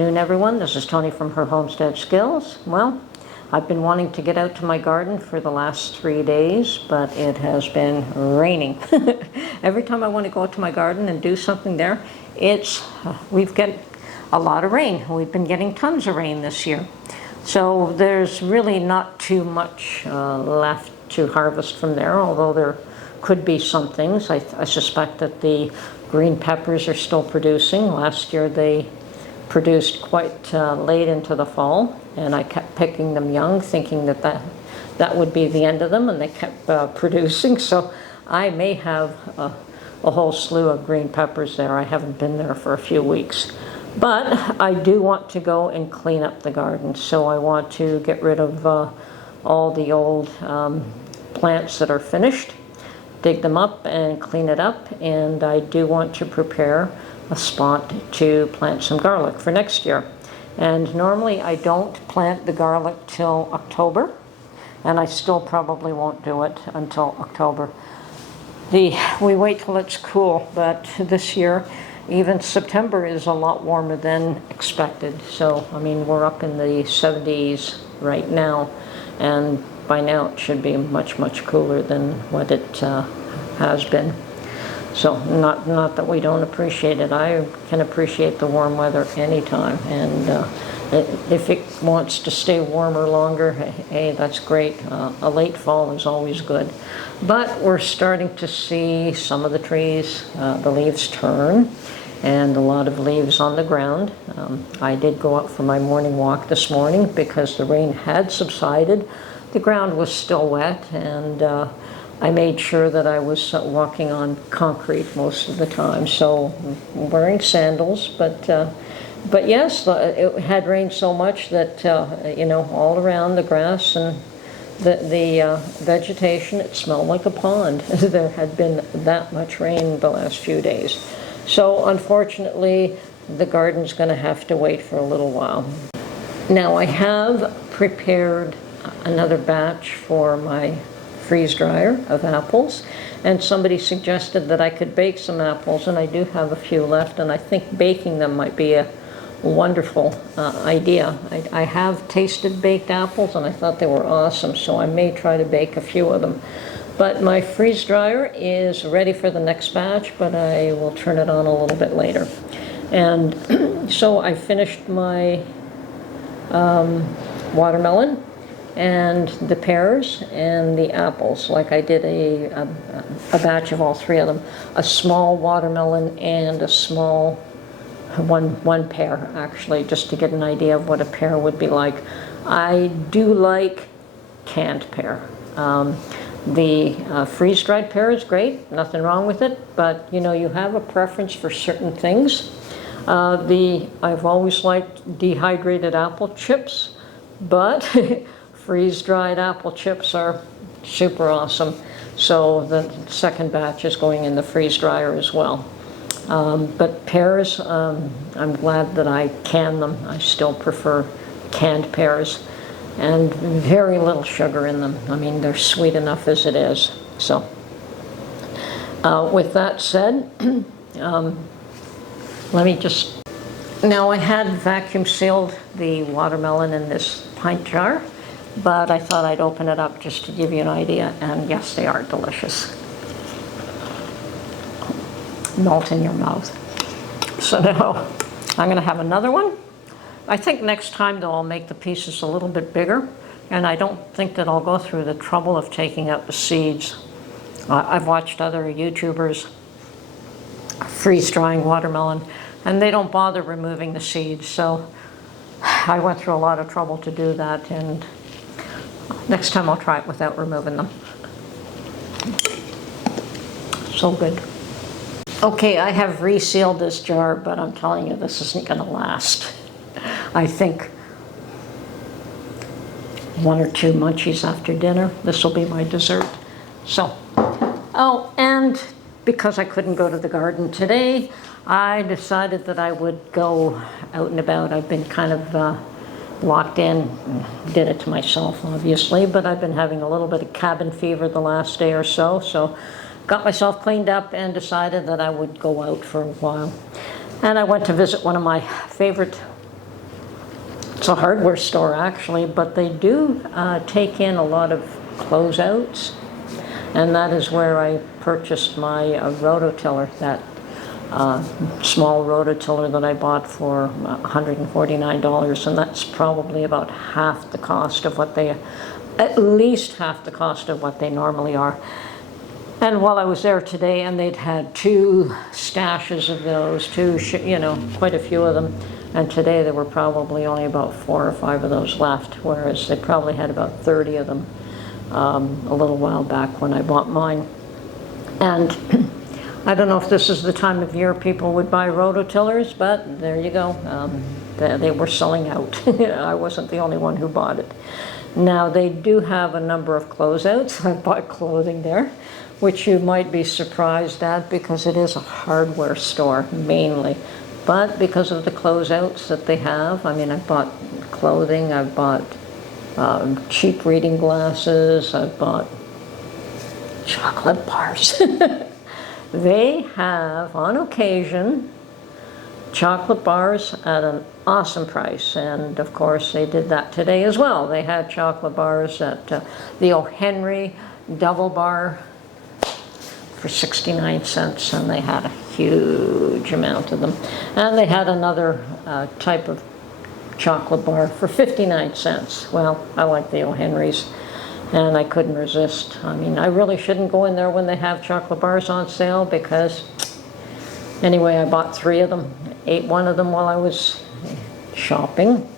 afternoon, everyone. This is Tony from Her Homestead Skills. Well, I've been wanting to get out to my garden for the last 3 days, but it has been raining. Every time I want to go out to my garden and do something there, we've got a lot of rain. We've been getting tons of rain this year. So there's really not too much left to harvest from there, although there could be some things. I suspect that the green peppers are still producing. Last year they produced quite late into the fall, and I kept picking them young, thinking that would be the end of them, and they kept producing. So I may have a whole slew of green peppers there. I haven't been there for a few weeks. But I do want to go and clean up the garden, so I want to get rid of all the old plants that are finished, dig them up and clean it up, and I do want to prepare a spot to plant some garlic for next year. And normally I don't plant the garlic till October, and I still probably won't do it until October. We wait till it's cool, but this year even September is a lot warmer than expected. So I mean, we're up in the 70s right now, and by now it should be much cooler than what it has been. So not that we don't appreciate it. I can appreciate the warm weather anytime, and if it wants to stay warmer longer, hey, that's great. A late fall is always good. But we're starting to see some of the trees, the leaves turn, and a lot of leaves on the ground. I did go out for my morning walk this morning because the rain had subsided. The ground was still wet, and I made sure that I was walking on concrete most of the time, so wearing sandals. But yes, it had rained so much that all around the grass and the vegetation, it smelled like a pond. There had been that much rain the last few days. So unfortunately, the garden's going to have to wait for a little while. Now I have prepared another batch for my freeze dryer of apples, and somebody suggested that I could bake some apples, and I do have a few left, and I think baking them might be a wonderful idea. I have tasted baked apples, and I thought they were awesome, so I may try to bake a few of them. But my freeze dryer is ready for the next batch, but I will turn it on a little bit later. And so I finished my watermelon and the pears and the apples. Like, I did a batch of all three of them. A small watermelon and a small one pear, actually, just to get an idea of what a pear would be like. I do like canned pear. The freeze-dried pear is great, nothing wrong with it, but you have a preference for certain things. I've always liked dehydrated apple chips, but freeze-dried apple chips are super awesome. So the second batch is going in the freeze dryer as well. But pears, I'm glad that I can them. I still prefer canned pears, and very little sugar in them. I mean, they're sweet enough as it is. So with that said, let me just... Now, I had vacuum sealed the watermelon in this pint jar, but I thought I'd open it up just to give you an idea, and yes, they are delicious. Melt in your mouth. So now I'm going to have another one. I think next time, though, I'll make the pieces a little bit bigger, and I don't think that I'll go through the trouble of taking out the seeds. I've watched other YouTubers freeze-drying watermelon, and they don't bother removing the seeds, so I went through a lot of trouble to do that, and next time I'll try it without removing them. So good. Okay, I have resealed this jar, but I'm telling you, this isn't going to last. I think 1 or 2 munchies after dinner. This will be my dessert. So, oh, and because I couldn't go to the garden today, I decided that I would go out and about. I've been kind of locked in. Did it to myself, obviously, but I've been having a little bit of cabin fever the last day or so, so got myself cleaned up and decided that I would go out for a while. And I went to visit one of my favorite It's a hardware store actually, but they do take in a lot of closeouts, and that is where I purchased my rototiller, that small rototiller that I bought for $149, and that's probably about half the cost of what they, at least half the cost of what they normally are. And while I was there today, and they'd had 2 stashes of those, quite a few of them, and today there were probably only about 4 or 5 of those left, whereas they probably had about 30 of them a little while back when I bought mine. And I don't know if this is the time of year people would buy rototillers, but there you go. They were selling out. I wasn't the only one who bought it. Now, they do have a number of closeouts. I bought clothing there, which you might be surprised at because it is a hardware store mainly. But because of the closeouts that they have, I mean, I bought clothing, I bought cheap reading glasses, I bought chocolate bars. They have, on occasion, chocolate bars at an awesome price, and of course they did that today as well. They had chocolate bars at the O. Henry double bar for 69 cents, and they had a huge amount of them. And they had another type of chocolate bar for 59 cents. Well, I like the O. Henrys, and I couldn't resist. I mean, I really shouldn't go in there when they have chocolate bars on sale because, anyway, I bought 3 of them, ate one of them while I was shopping,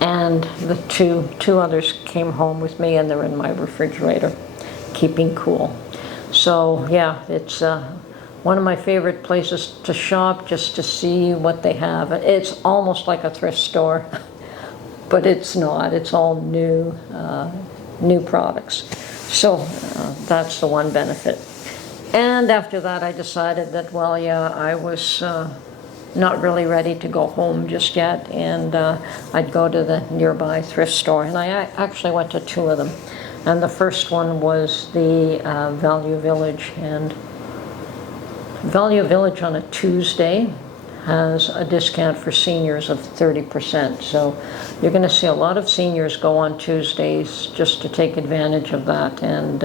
and the two others came home with me, and they're in my refrigerator, keeping cool. So yeah, it's one of my favorite places to shop, just to see what they have. It's almost like a thrift store, but it's not. It's all new products. So that's the one benefit. And after that, I decided that, well, yeah, I was not really ready to go home just yet, and I'd go to the nearby thrift store. And I actually went to 2 of them. And the first one was the Value Village. And Value Village on a Tuesday has a discount for seniors of 30%. So you're going to see a lot of seniors go on Tuesdays just to take advantage of that. And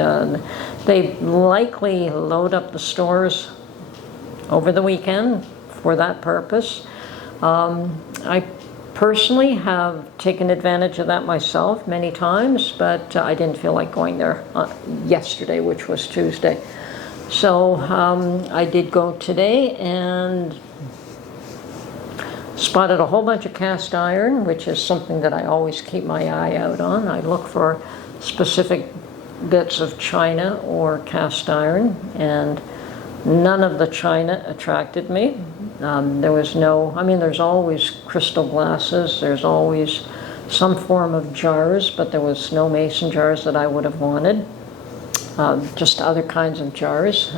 they likely load up the stores over the weekend for that purpose. I personally have taken advantage of that myself many times, but I didn't feel like going there yesterday, which was Tuesday. So I did go today and spotted a whole bunch of cast iron, which is something that I always keep my eye out on. I look for specific bits of china or cast iron, and none of the china attracted me. There was no, I mean, there's always crystal glasses, there's always some form of jars, but there was no mason jars that I would have wanted. Just other kinds of jars.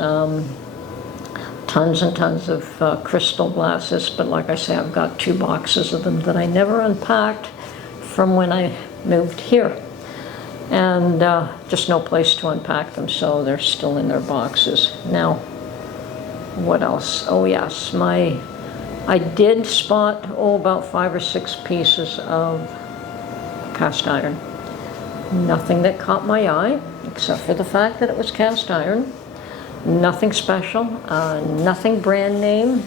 Tons and tons of crystal glasses, but like I say, I've got 2 boxes of them that I never unpacked from when I moved here. And just no place to unpack them, so they're still in their boxes. Now, what else? Oh yes, I did spot, about 5 or 6 pieces of cast iron. Nothing that caught my eye, except for the fact that it was cast iron. Nothing special, nothing brand name.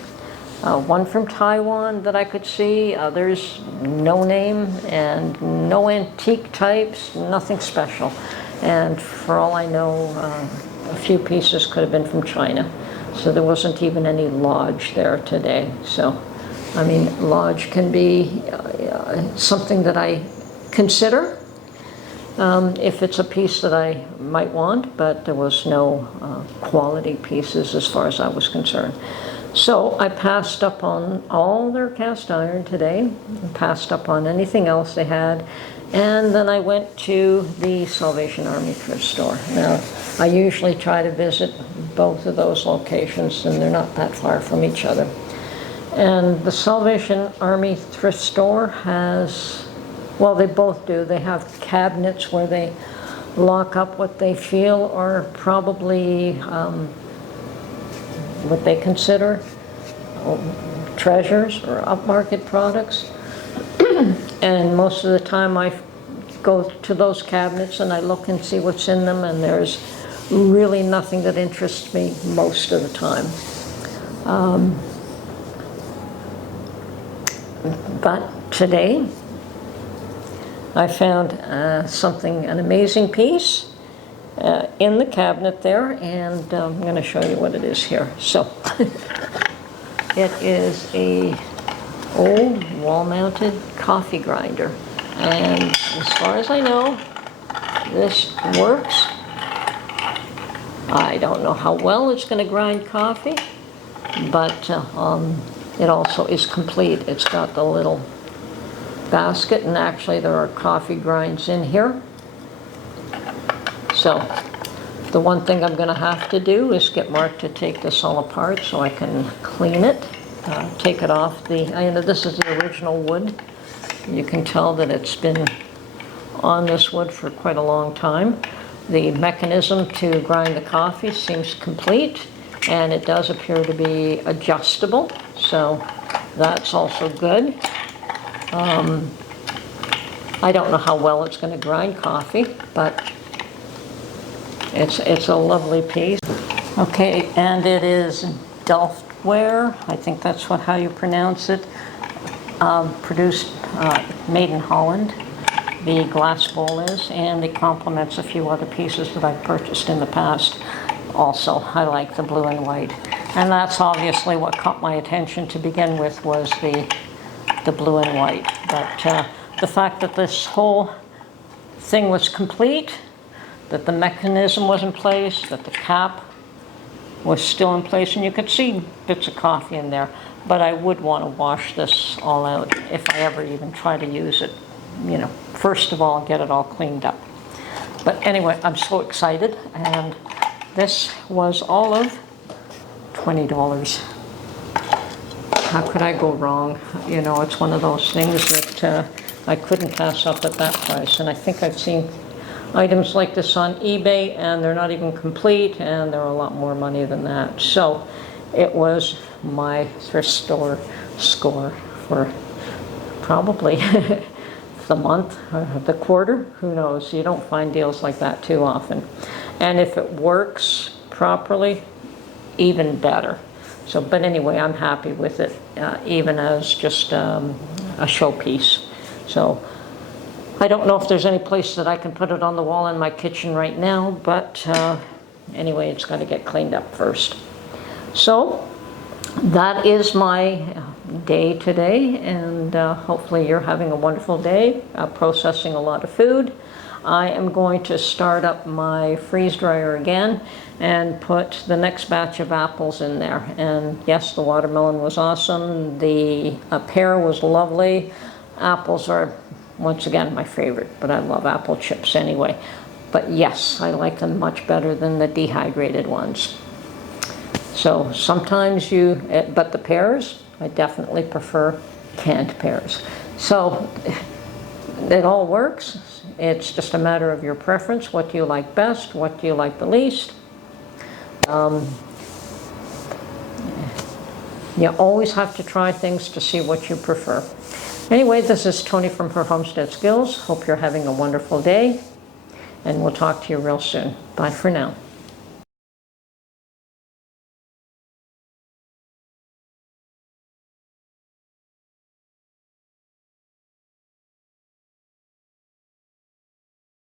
One from Taiwan that I could see, others no name, and no antique types, nothing special. And for all I know, a few pieces could have been from China. So there wasn't even any lodge there today. So, I mean, lodge can be something that I consider if it's a piece that I might want, but there was no quality pieces as far as I was concerned. So I passed up on all their cast iron today, passed up on anything else they had, and then I went to the Salvation Army thrift store. Now, I usually try to visit both of those locations, and they're not that far from each other. And the Salvation Army thrift store has, well, they both do. They have cabinets where they lock up what they feel are probably what they consider treasures or upmarket products. And most of the time I go to those cabinets and I look and see what's in them, and there's really nothing that interests me most of the time. But today I found an amazing piece in the cabinet there, and I'm going to show you what it is here. So it is a old wall-mounted coffee grinder, and as far as I know, this works. I don't know how well it's going to grind coffee, but it also is complete. It's got the little basket, and actually there are coffee grinds in here. So the one thing I'm going to have to do is get Mark to take this all apart so I can clean it, take it off this is the original wood. You can tell that it's been on this wood for quite a long time. The mechanism to grind the coffee seems complete, and it does appear to be adjustable, so that's also good. I don't know how well it's going to grind coffee, but it's a lovely piece. Okay, and it is Delftware, I think that's how you pronounce it, made in Holland. The glass bowl is, and it complements a few other pieces that I've purchased in the past. Also, I like the blue and white. And that's obviously what caught my attention to begin with, was the blue and white. But the fact that this whole thing was complete, that the mechanism was in place, that the cap was still in place, and you could see bits of coffee in there. But I would want to wash this all out if I ever even try to use it. You know, first of all, get it all cleaned up. But anyway, I'm so excited, and this was all of $20. How could I go wrong? You know, it's one of those things that I couldn't pass up at that price. And I think I've seen items like this on eBay, and they're not even complete, and they're a lot more money than that. So it was my thrift store score for probably the month or the quarter, who knows. You don't find deals like that too often. And if it works properly, even better. So, but anyway, I'm happy with it, even as just a showpiece. So I don't know if there's any place that I can put it on the wall in my kitchen right now, but anyway, it's got to get cleaned up first. So that is my day today, and hopefully you're having a wonderful day, processing a lot of food. I am going to start up my freeze dryer again and put the next batch of apples in there. And yes, the watermelon was awesome. The pear was lovely. Apples are, once again, my favorite, but I love apple chips anyway. But yes, I like them much better than the dehydrated ones. So sometimes but the pears, I definitely prefer canned pears. So it all works. It's just a matter of your preference. What do you like best? What do you like the least? You always have to try things to see what you prefer. Anyway, this is Tony from Her Homestead Skills. Hope you're having a wonderful day, and we'll talk to you real soon. Bye for now.